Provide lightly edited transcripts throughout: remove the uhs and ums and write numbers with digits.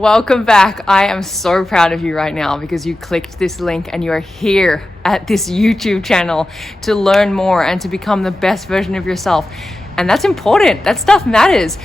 Welcome back. I am so proud of you right now because you clicked this link and you are here at this YouTube channel to learn more and to become the best version of yourself. And that's important. That stuff matters.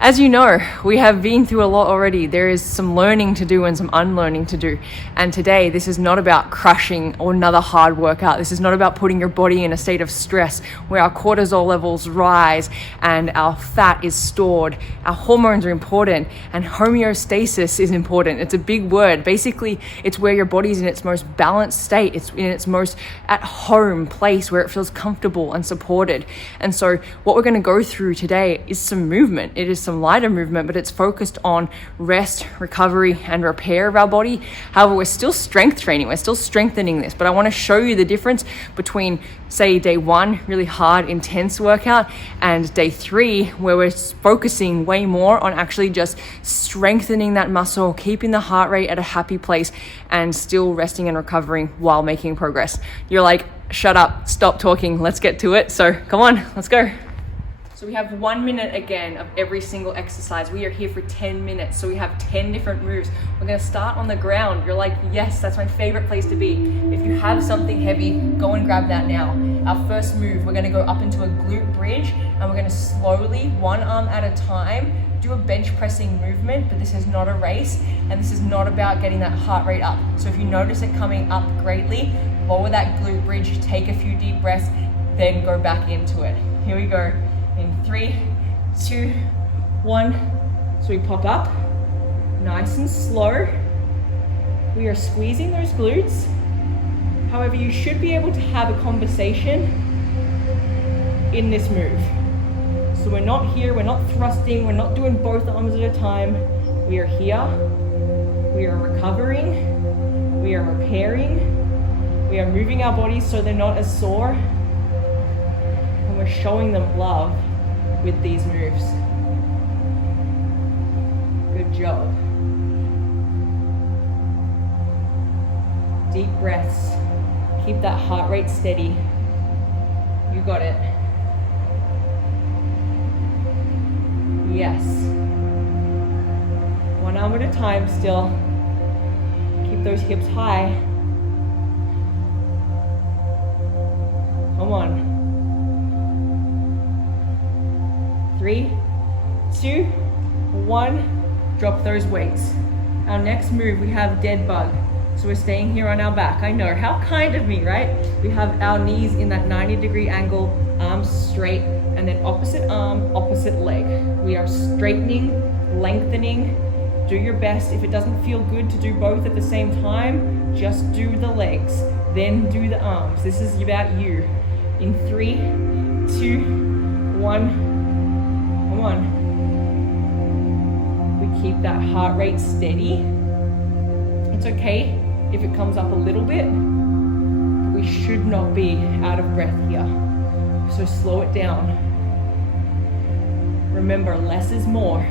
As you know, we have been through a lot already. There is some learning to do and some unlearning to do. And today, this is not about crushing or another hard workout. This is not about putting your body in a state of stress where our cortisol levels rise and our fat is stored. Our hormones are important and homeostasis is important. It's a big word. Basically, it's where your body's in its most balanced state. It's in its most at home place where it feels comfortable and supported. And so what we're going to go through today is some movement. It is some lighter movement, but it's focused on rest, recovery, and repair of our body. However, we're still strength training. We're still strengthening this, but I want to show you the difference between, say, day one, really hard, intense workout, and day three, where we're focusing way more on actually just strengthening that muscle, keeping the heart rate at a happy place, and still resting and recovering while making progress. You're like, shut up, stop talking, let's get to it. So come on, let's go. So we have 1 minute again of every single exercise. We are here for 10 minutes. So we have 10 different moves. We're gonna start on the ground. You're like, yes, that's my favorite place to be. If you have something heavy, go and grab that now. Our first move, we're gonna go up into a glute bridge and we're gonna slowly, one arm at a time, do a bench pressing movement, but this is not a race and this is not about getting that heart rate up. So if you notice it coming up greatly, lower that glute bridge, take a few deep breaths, then go back into it. Here we go. In 3, 2, 1. So we pop up, nice and slow. We are squeezing those glutes. However, you should be able to have a conversation in this move. So we're not here, we're not thrusting, we're not doing both arms at a time. We are here, we are recovering, we are repairing, we are moving our bodies so they're not as sore, and we're showing them love with these moves. Good job. Deep breaths. Keep that heart rate steady. You got it. Yes. One arm at a time still. Keep those hips high. Come on. 3, 2, 1, drop those weights. Our next move, we have dead bug. So we're staying here on our back. I know, how kind of me, right? We have our knees in that 90-degree angle, arms straight, and then opposite arm, opposite leg. We are straightening, lengthening. Do your best. If it doesn't feel good to do both at the same time, just do the legs, then do the arms. This is about you. In 3, 2, 1, come on. We keep that heart rate steady. It's okay if it comes up a little bit, but we should not be out of breath here. So slow it down. Remember, less is more.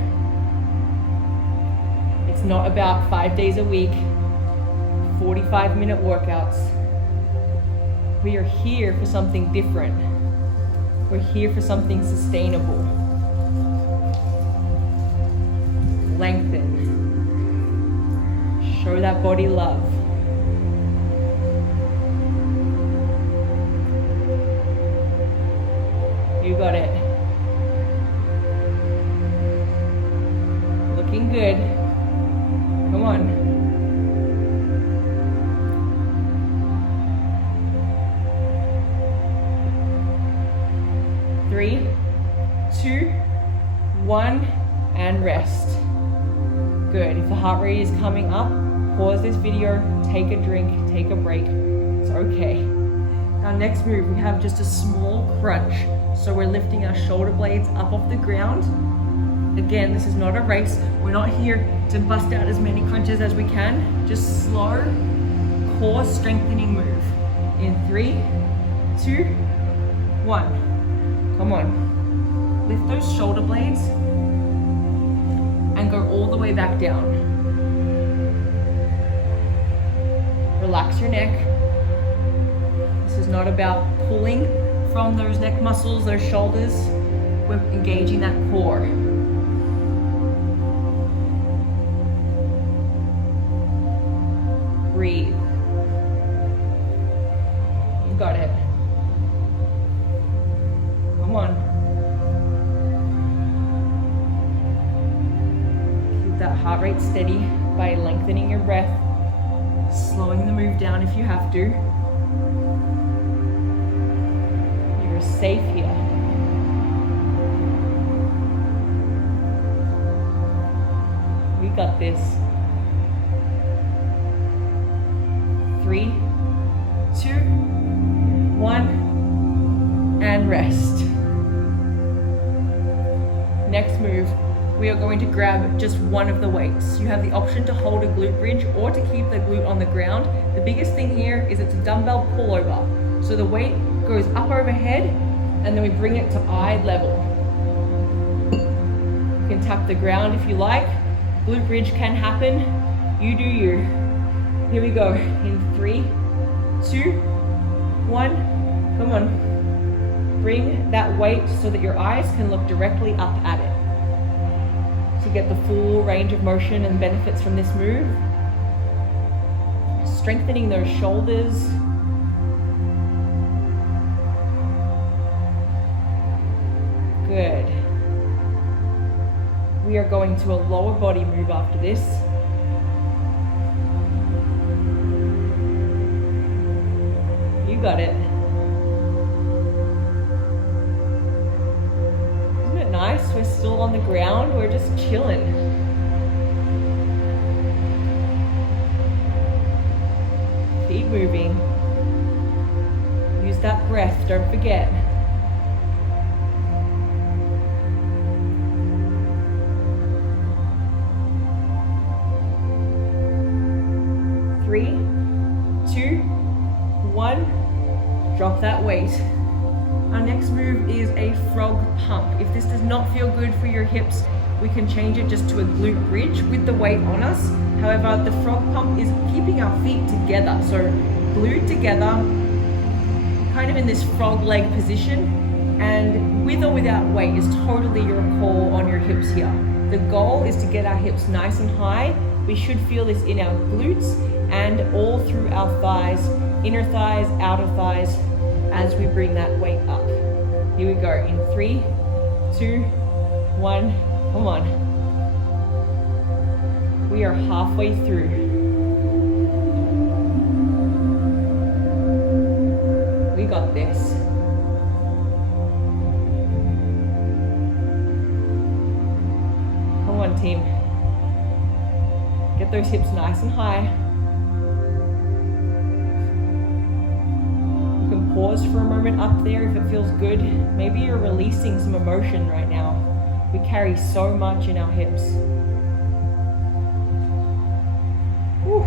It's not about 5 days a week, 45-minute workouts. We are here for something different. We're here for something sustainable. Lengthen. Show that body love. You got it. Looking good. Come on. 3, 2, 1, and rest. Good. If the heart rate is coming up, pause this video, take a drink, take a break. It's okay. Our next move, we have just a small crunch. So we're lifting our shoulder blades up off the ground. Again, this is not a race. We're not here to bust out as many crunches as we can. Just slow, core strengthening move. In 3, 2, 1. Come on. Lift those shoulder blades and go all the way back down. Relax your neck. This is not about pulling from those neck muscles, those shoulders. We're engaging that core. breathe. You got it. Come on. Keep that heart rate steady by lengthening your breath, slowing the move down if you have to. You're safe here. We got this. 3, 2, 1, and rest. Next move, we are going to grab just one of the weights. You have the option to hold a glute bridge or to keep the glute on the ground. The biggest thing here is it's a dumbbell pullover. So the weight goes up overhead and then we bring it to eye level. You can tap the ground if you like. Glute bridge can happen. You do you. Here we go. In 3, 2, 1. Come on. Bring that weight so that your eyes can look directly up at it. To get the full range of motion and benefits from this move. Strengthening those shoulders. Good. We are going to a lower body move after this. You got it. Isn't it nice? We're still on the ground. We're just chilling. Keep moving. Use that breath, don't forget. Three, 2, 1, drop that weight. Our next move is a frog pump. If this does not feel good for your hips, we can change it just to a glute bridge with the weight on us. However, the frog pump is keeping our feet together. So glued together, kind of in this frog leg position, and with or without weight is totally your call on your hips here. The goal is to get our hips nice and high. We should feel this in our glutes and all through our thighs, inner thighs, outer thighs, as we bring that weight up. Here we go, in 3, 2, 1, come on. We are halfway through. We got this. Come on, team. Get those hips nice and high. Pause for a moment up there if it feels good. Maybe you're releasing some emotion right now. We carry so much in our hips. Whew.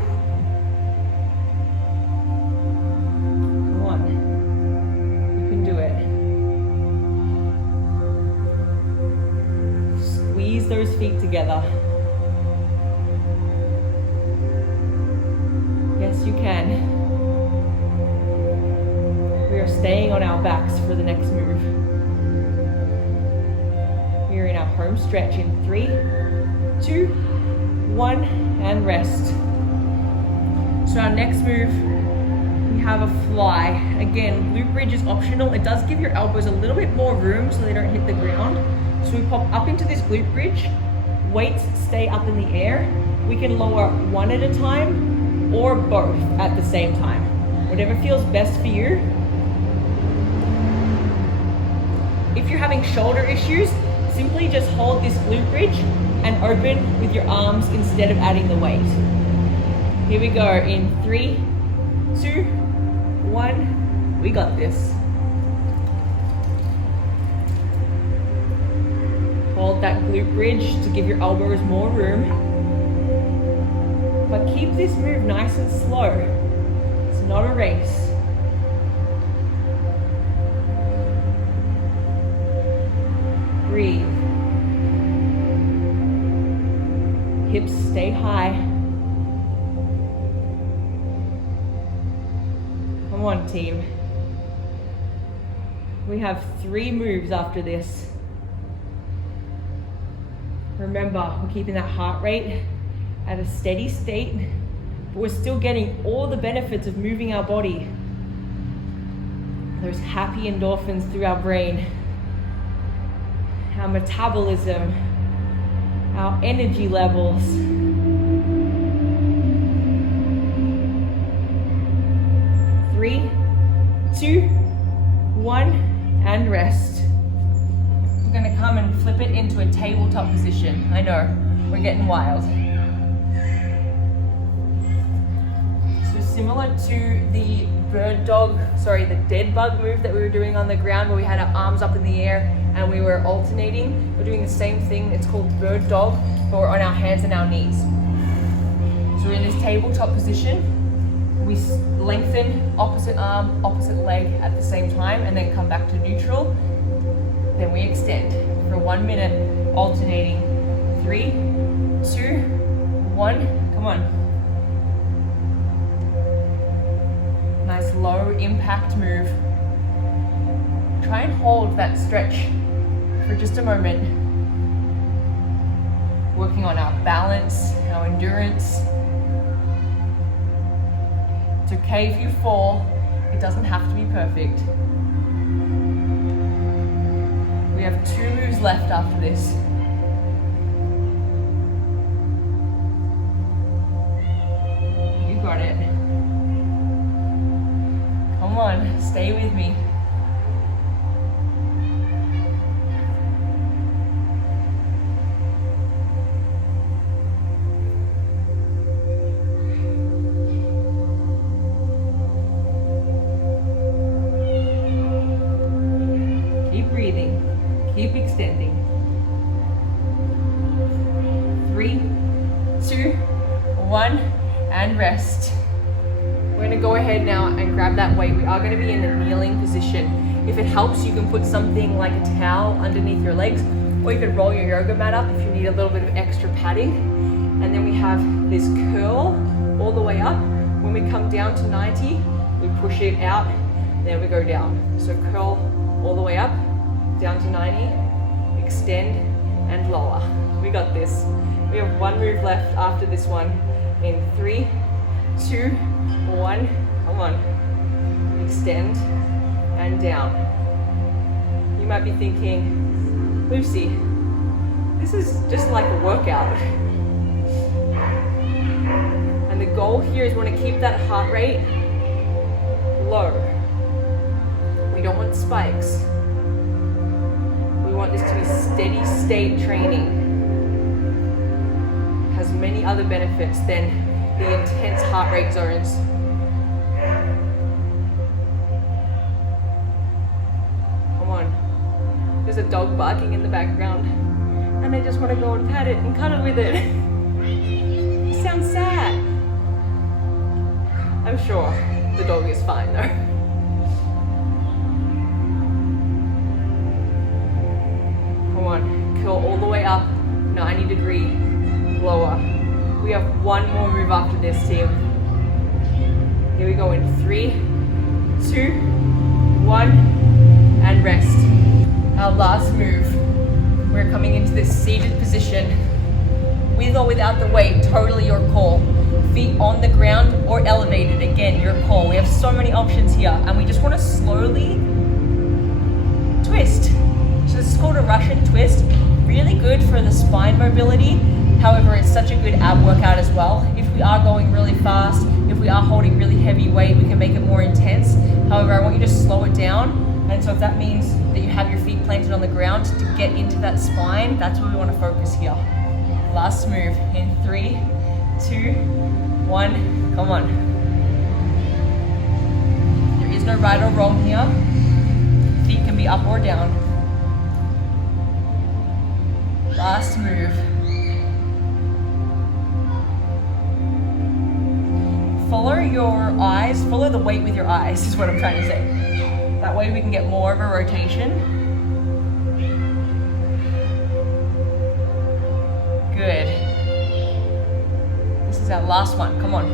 Come on. You can do it. Squeeze those feet together. Yes, you can. We are staying on our backs for the next move. We are in our home stretch in 3, 2, 1, and rest. So our next move, we have a fly. Again, glute bridge is optional. It does give your elbows a little bit more room so they don't hit the ground. So we pop up into this glute bridge, weights stay up in the air. We can lower one at a time or both at the same time. Whatever feels best for you. If you're having shoulder issues, simply just hold this glute bridge and open with your arms instead of adding the weight. Here we go, in 3, 2, 1, we got this. Hold that glute bridge to give your elbows more room. But keep this move nice and slow. It's not a race. Breathe. Hips stay high. Come on, team. We have 3 moves after this. Remember, we're keeping that heart rate at a steady state. but we're still getting all the benefits of moving our body. Those happy endorphins through our brain, our metabolism, our energy levels. 3, 2, 1, and rest. We're gonna come and flip it into a tabletop position. I know, we're getting wild. So similar to the the dead bug move that we were doing on the ground where we had our arms up in the air and we were alternating, we're doing the same thing. It's called bird dog, but we're on our hands and our knees. So we're in this tabletop position. We lengthen opposite arm, opposite leg at the same time, and then come back to neutral. Then we extend for 1 minute, alternating. 3, 2, 1, come on. Nice low impact move. Try and hold that stretch for just a moment. Working on our balance, our endurance. It's okay if you fall, it doesn't have to be perfect. We have 2 moves left after this. You got it. Come on, stay with me. Keep extending. 3, 2, 1, and rest. We're gonna go ahead now and grab that weight. We are gonna be in a kneeling position. If it helps, you can put something like a towel underneath your legs, or you can roll your yoga mat up if you need a little bit of extra padding. And then we have this curl all the way up. When we come down to 90, we push it out, then we go down. So curl all the way up, down to 90, extend and lower. We got this. We have 1 move left after this one. In 3, 2, 1, come on. Extend and down. You might be thinking, Lucy, this is just like a workout. And the goal here is we want to keep that heart rate low. We don't want spikes. We want this to be steady state training. It has many other benefits than the intense heart rate zones. Come on. There's a dog barking in the background and I just want to go and pat it and cuddle with it. It sounds sad. I'm sure the dog is fine though. Curl all the way up, 90 degree, lower. We have 1 more move after this, team. Here we go in 3, 2, 1, and rest. Our last move. We're coming into this seated position, with or without the weight, totally your call. Feet on the ground or elevated, again, your call. We have so many options here, and we just want to slowly twist. So this is called a Russian twist. Really good for the spine mobility. However, it's such a good ab workout as well. If we are going really fast, if we are holding really heavy weight, we can make it more intense. However, I want you to slow it down. And so if that means that you have your feet planted on the ground to get into that spine, that's where we want to focus here. Last move in 3, 2, 1, come on. There is no right or wrong here. Feet can be up or down. Last move. Follow your eyes, follow the weight with your eyes is what I'm trying to say. That way we can get more of a rotation. Good. This is our last one, come on.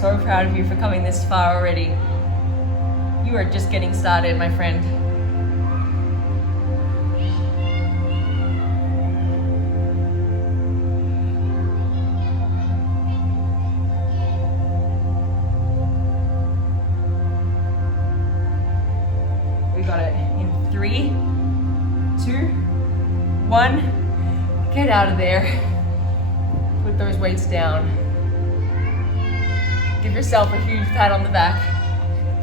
So proud of you for coming this far already. You are just getting started, my friend. in 3, 2, 1. Get out of there. Put those weights down. Give yourself a huge pat on the back.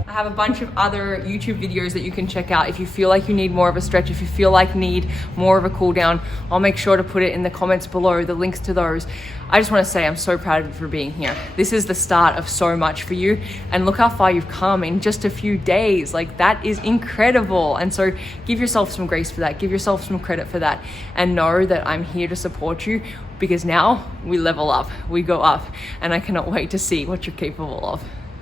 I have a bunch of other YouTube videos that you can check out if you feel like you need more of a stretch, if you feel like you need more of a cool down. I'll make sure to put it in the comments below, the links to those. I just want to say I'm so proud of you for being here. This is the start of so much for you, and look how far you've come in just a few days. Like, that is incredible. And so give yourself some grace for that, give yourself some credit for that, and know that I'm here to support you, because now we level up, we go up, and I cannot wait to see what you're capable of.